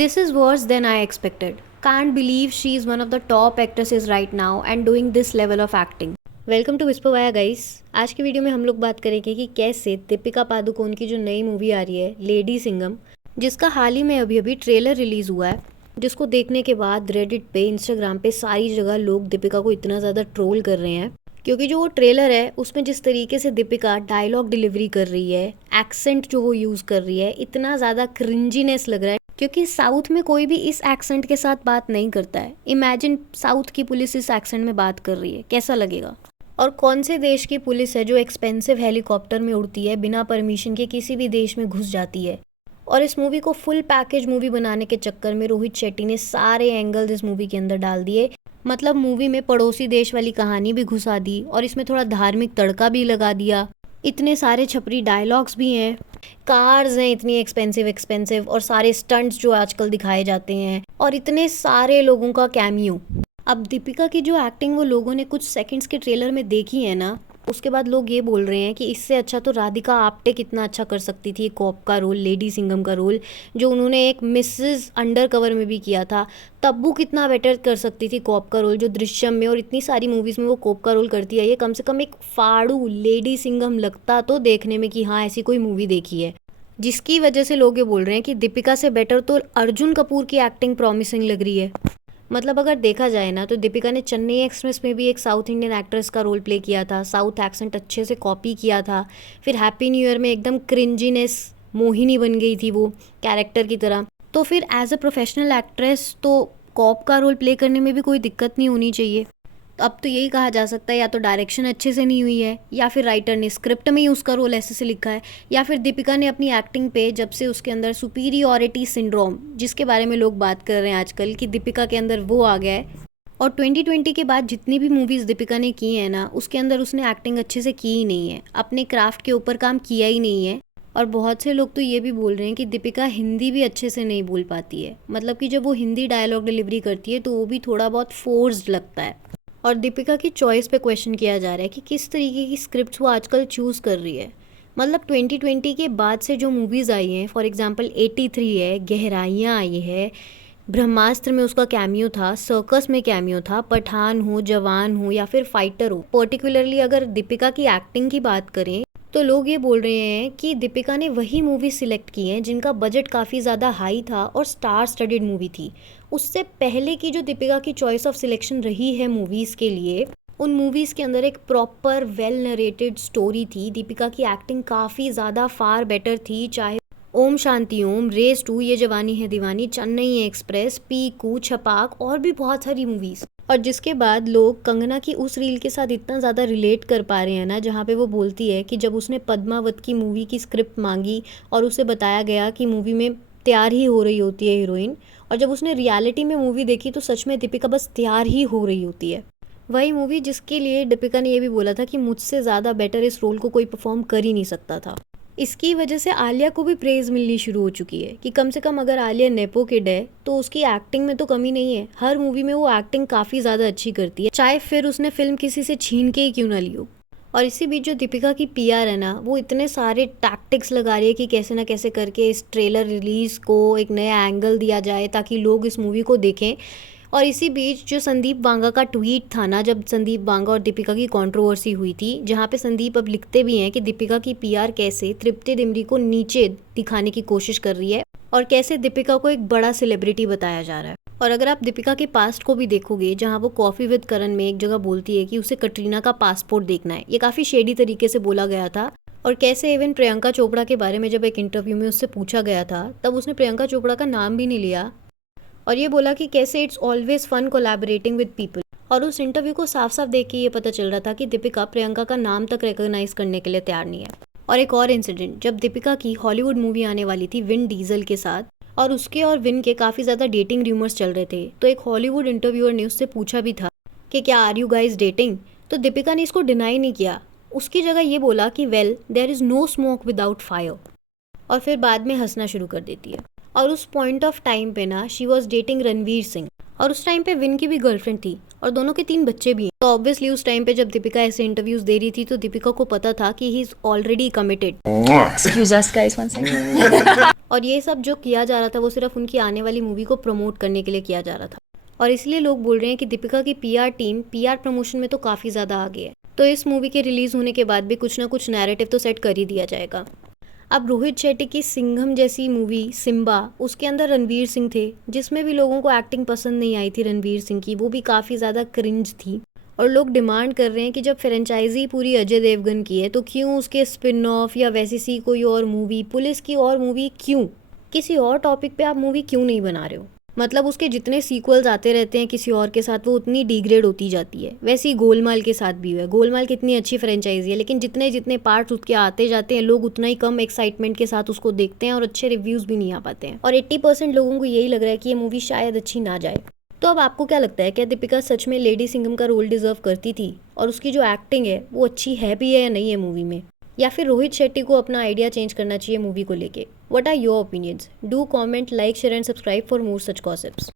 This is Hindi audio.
This is worse than I expected. Can't believe she is one of the top actresses right now and doing this level of acting. Welcome to whisper via guys. आज की वीडियो में हम लोग बात करेंगे कि कैसे दीपिका पादुकोण की जो नई मूवी आ रही है लेडी सिंघम, जिसका हाल ही में अभी अभी ट्रेलर रिलीज़ हुआ है, जिसको देखने के बाद रेडिट पे, इंस्टाग्राम पे सारी जगह लोग दीपिका को इतना ज़्यादा ट्रोल कर रहे हैं क्योंकि जो वो ट्रेलर है उसमें जिस तरीके से दीपिका डायलॉग डिलीवरी कर रही है, एक्सेंट जो वो यूज़ कर रही है, इतना ज़्यादा क्रिंजीनेस लग रहा है क्योंकि साउथ में कोई भी इस एक्सेंट के साथ बात नहीं करता है। इमेजिन साउथ की पुलिस इस एक्सेंट में बात कर रही है, कैसा लगेगा। और कौन से देश की पुलिस है जो एक्सपेंसिव हेलीकॉप्टर में उड़ती है, बिना परमिशन के किसी भी देश में घुस जाती है। और इस मूवी को फुल पैकेज मूवी बनाने के चक्कर में रोहित शेट्टी ने सारे एंगल्स इस मूवी के अंदर डाल दिए। मतलब मूवी में पड़ोसी देश वाली कहानी भी घुसा दी और इसमें थोड़ा धार्मिक तड़का भी लगा दिया। इतने सारे छपरी डायलॉग्स भी हैं, कार्स हैं इतनी एक्सपेंसिव और सारे स्टंट्स जो आजकल दिखाए जाते हैं और इतने सारे लोगों का कैमियो। अब दीपिका की जो एक्टिंग वो लोगों ने कुछ सेकंड्स के ट्रेलर में देखी है ना, उसके बाद लोग ये बोल रहे हैं कि इससे अच्छा तो राधिका आप्टे कितना अच्छा कर सकती थी कॉप का रोल, लेडी सिंघम का रोल जो उन्होंने एक मिसेस अंडर कवर में भी किया था। तब्बू कितना बेटर कर सकती थी कॉप का रोल जो दृश्यम में और इतनी सारी मूवीज़ में वो कॉप का रोल करती है। ये कम से कम एक फाड़ू लेडी सिंघम लगता तो देखने में कि हाँ ऐसी कोई मूवी देखी है, जिसकी वजह से लोग ये बोल रहे हैं कि दीपिका से बेटर तो अर्जुन कपूर की एक्टिंग प्रॉमिसिंग लग रही है। मतलब अगर देखा जाए ना तो दीपिका ने चेन्नई एक्सप्रेस में भी एक साउथ इंडियन एक्ट्रेस का रोल प्ले किया था, साउथ एक्सेंट अच्छे से कॉपी किया था। फिर हैप्पी न्यू ईयर में एकदम क्रिंजीनेस मोहिनी बन गई थी वो कैरेक्टर की तरह। तो फिर एज अ प्रोफेशनल एक्ट्रेस तो कॉप का रोल प्ले करने में भी कोई दिक्कत नहीं होनी चाहिए। अब तो यही कहा जा सकता है या तो डायरेक्शन अच्छे से नहीं हुई है या फिर राइटर ने स्क्रिप्ट में ही उसका रोल ऐसे से लिखा है या फिर दीपिका ने अपनी एक्टिंग पे जब से उसके अंदर सुपीरियॉरिटी सिंड्रोम, जिसके बारे में लोग बात कर रहे हैं आजकल कि दीपिका के अंदर वो आ गया है। और 2020 के बाद जितनी भी मूवीज़ दीपिका ने की हैं ना, उसके अंदर उसने एक्टिंग अच्छे से की ही नहीं है, अपने क्राफ्ट के ऊपर काम किया ही नहीं है। और बहुत से लोग तो ये भी बोल रहे हैं कि दीपिका हिंदी भी अच्छे से नहीं बोल पाती है। मतलब कि जब वो हिंदी डायलॉग डिलीवरी करती है तो वो भी थोड़ा बहुत फोर्स्ड लगता है। और दीपिका की चॉइस पे क्वेश्चन किया जा रहा है कि किस तरीके की स्क्रिप्ट्स वो आजकल चूज़ कर रही है। मतलब 2020 के बाद से जो मूवीज़ आई हैं, फॉर एग्जांपल 83 है, गहराइयाँ आई है, ब्रह्मास्त्र में उसका कैमियो था, सर्कस में कैमियो था, पठान हो, जवान हो या फिर फाइटर हो। पर्टिकुलरली अगर दीपिका की एक्टिंग की बात करें तो लोग ये बोल रहे हैं कि दीपिका ने वही मूवी सिलेक्ट की हैं जिनका बजट काफ़ी ज़्यादा हाई था और स्टार स्टडीड मूवी थी। उससे पहले की जो दीपिका की चॉइस ऑफ सिलेक्शन रही है मूवीज़ के लिए, उन मूवीज़ के अंदर एक प्रॉपर वेल नरेटेड स्टोरी थी। दीपिका की एक्टिंग काफ़ी ज़्यादा फार बेटर थी, चाहे ओम शांति ओम, रेस 2, ये जवानी है दीवानी, चेन्नई एक्सप्रेस, पीकू, छपाक और भी बहुत सारी मूवीज़। और जिसके बाद लोग कंगना की उस रील के साथ इतना ज़्यादा रिलेट कर पा रहे हैं ना, जहाँ पे वो बोलती है कि जब उसने पद्मावत की मूवी की स्क्रिप्ट मांगी और उसे बताया गया कि मूवी में तैयार ही हो रही होती है हीरोइन, और जब उसने रियलिटी में मूवी देखी तो सच में दीपिका बस तैयार ही हो रही होती है। वही मूवी जिसके लिए दीपिका ने ये भी बोला था कि मुझसे ज़्यादा बेटर इस रोल को कोई परफॉर्म कर ही नहीं सकता था। इसकी वजह से आलिया को भी प्रेज़ मिलनी शुरू हो चुकी है कि कम से कम अगर आलिया नेपो किड है तो उसकी एक्टिंग में तो कमी नहीं है। हर मूवी में वो एक्टिंग काफ़ी ज़्यादा अच्छी करती है, चाहे फिर उसने फिल्म किसी से छीन के ही क्यों ना ली हो। और इसी बीच जो दीपिका की पीआर है ना, वो इतने सारे टैक्टिक्स लगा रही है कि कैसे ना कैसे करके इस ट्रेलर रिलीज़ को एक नया एंगल दिया जाए ताकि लोग इस मूवी को देखें। और इसी बीच जो संदीप बांगा का ट्वीट था ना, जब संदीप बांगा और दीपिका की कंट्रोवर्सी हुई थी, जहाँ पे संदीप अब लिखते भी हैं कि दीपिका की पीआर कैसे तृप्ति डिमरी को नीचे दिखाने की कोशिश कर रही है और कैसे दीपिका को एक बड़ा सेलिब्रिटी बताया जा रहा है। और अगर आप दीपिका के पास्ट को भी देखोगे, जहाँ वो कॉफ़ी विद करण में एक जगह बोलती है कि उसे कटरीना का पासपोर्ट देखना है, ये काफ़ी शेडी तरीके से बोला गया था। और कैसे इवन प्रियंका चोपड़ा के बारे में जब एक इंटरव्यू में उससे पूछा गया था तब उसने प्रियंका चोपड़ा का नाम भी नहीं लिया और ये बोला कि कैसे it's always fun collaborating with people. और उस इंटरव्यू को साफ साफ देख के ये पता चल रहा था कि दीपिका प्रियंका का नाम तक रिकॉग्नाइज करने के लिए तैयार नहीं है। और एक और इंसिडेंट, जब दीपिका की हॉलीवुड मूवी आने वाली थी विन डीजल के साथ और उसके और विन के काफ़ी ज़्यादा डेटिंग रूमर्स चल रहे थे, तो एक हॉलीवुड इंटरव्यूअर ने उससे पूछा भी था कि क्या आर यू गाइज डेटिंग, तो दीपिका ने इसको डिनाई नहीं किया। उसकी जगह ये बोला कि well there is no smoke without fire, और फिर बाद में हंसना शुरू कर देती है। और उस पॉइंट ऑफ टाइम पे ना she was dating Ranveer Singh और उस टाइम पे विन की भी गर्लफ्रेंड थी और दोनों के 3 बच्चे भी हैं। तो ऑब्वियसली उस टाइम पे जब दीपिका ऐसे इंटरव्यूज दे रही थी तो दीपिका को पता था कि he is already committed. Excuse us, guys, one second. और ये सब जो किया जा रहा था वो सिर्फ उनकी आने वाली मूवी को प्रमोट करने के लिए किया जा रहा था, और इसलिए लोग बोल रहे हैं कि दीपिका की पीआर टीम पीआर प्रमोशन में तो काफ़ी ज़्यादा आगे है। तो इस मूवी के रिलीज़ होने के बाद भी कुछ ना कुछ नैरेटिव तो सेट कर ही दिया जाएगा। अब रोहित शेट्टी की सिंघम जैसी मूवी सिम्बा, उसके अंदर रणवीर सिंह थे, जिसमें भी लोगों को एक्टिंग पसंद नहीं आई थी रणवीर सिंह की, वो भी काफ़ी ज़्यादा क्रिंज थी। और लोग डिमांड कर रहे हैं कि जब फ्रेंचाइजी पूरी अजय देवगन की है तो क्यों उसके स्पिन ऑफ या वैसी सी कोई और मूवी, पुलिस की और मूवी, क्यों किसी और टॉपिक पे आप मूवी क्यों नहीं बना रहे हो? मतलब उसके जितने सीक्वल्स आते रहते हैं किसी और के साथ वो उतनी डिग्रेड होती जाती है। वैसे ही गोलमाल के साथ भी हुआ है। गोलमाल कितनी अच्छी फ्रेंचाइजी है, लेकिन जितने जितने पार्ट्स उसके आते जाते हैं लोग उतना ही कम एक्साइटमेंट के साथ उसको देखते हैं और अच्छे रिव्यूज़ भी नहीं आ पाते हैं। और 80% लोगों को यही लग रहा है कि ये मूवी शायद अच्छी ना जाए। तो अब आपको क्या लगता है, क्या दीपिका सच में लेडी सिंघम का रोल डिजर्व करती थी? और उसकी जो एक्टिंग है वो अच्छी है भी है या नहीं है मूवी में? या फिर रोहित शेट्टी को अपना आइडिया चेंज करना चाहिए मूवी को लेके? What are your opinions? Do comment, like, share and subscribe for more such gossips.